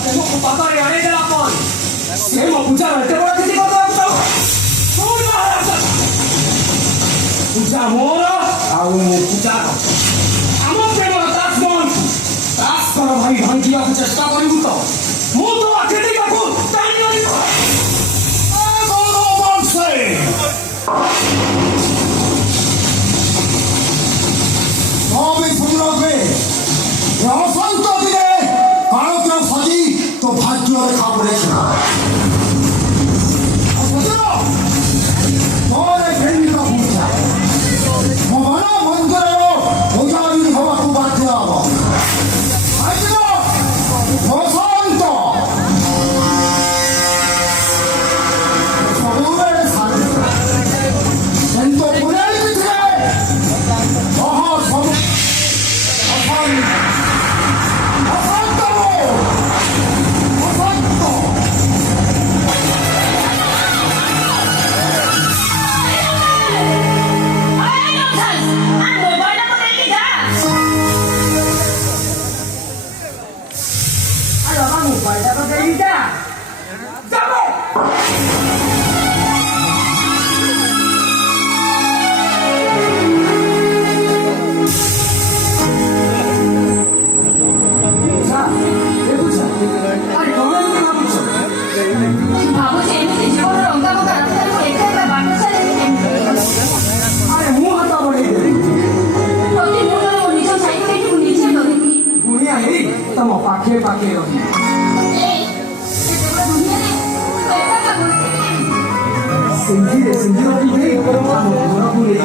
빼놓고 빠빠리 안 해야 되나 뻔. 내가 부자를 때보다 그지 거다고. 소리가 하나. 부자 뭐라? 아우 부자. 아무 때보다 따스만. 따스가 많이 한기야 부자 싸버리고도. 모두 아케디 갖고 땅이어리고. 아고로 밤새. 너의 소리라게 여성 떠들에 가로등 서지 또 반주어를 가보내시나 어서들어 너의 뱀이가 부자 뭐마나 먼 거래요 오자리를 허받고 반주하고 알지마 여성 떠 서울에 사는 젠또 보내리 끝에 어허 서울 pakai loh. Sendiri, sendiri, orang boleh.